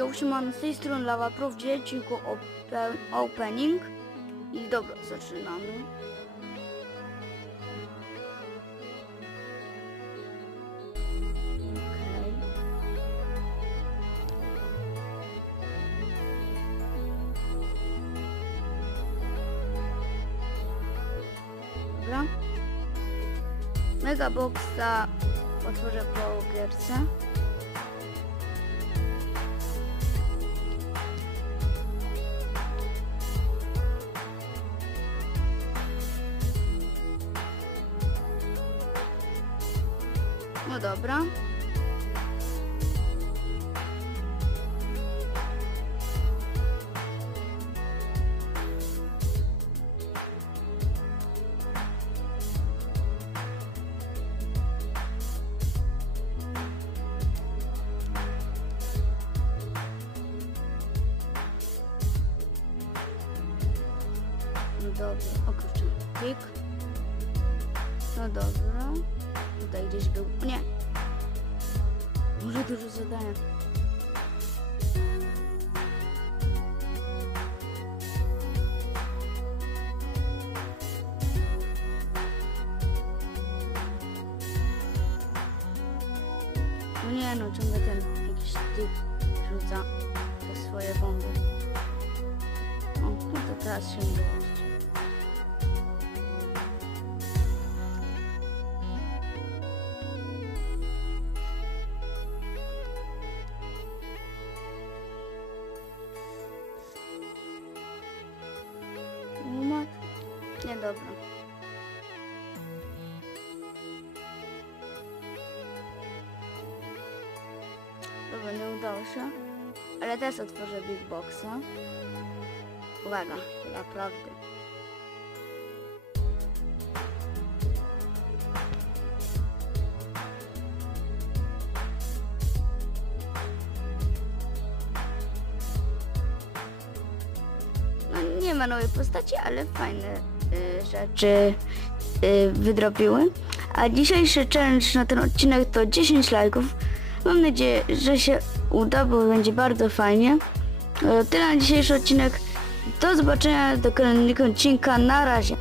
Yo, siemano, z tej strony Lava Pro w odcinku ope opening i dobra, zaczynamy. Okej. Dobra. Mega Boxa otworzę po gierce. No dobra. No dobra, o kurczę, klik. No dobra. Tutaj gdzieś był. Nie! Może dużo zadania. No nie no, ciągle ten jakiś typ rzuca te swoje bomby. O, no to teraz się udało. Nie, dobra. Nie udało się. Ale też otworzę Big Boxa. Uwaga, naprawdę. No, nie ma nowej postaci, ale fajne rzeczy y, wydropiły. A dzisiejszy challenge na ten odcinek to 10 lajków. Mam nadzieję, że się uda, bo będzie bardzo fajnie. Y, tyle na dzisiejszy odcinek. Do zobaczenia do kolejnego odcinka. Na razie.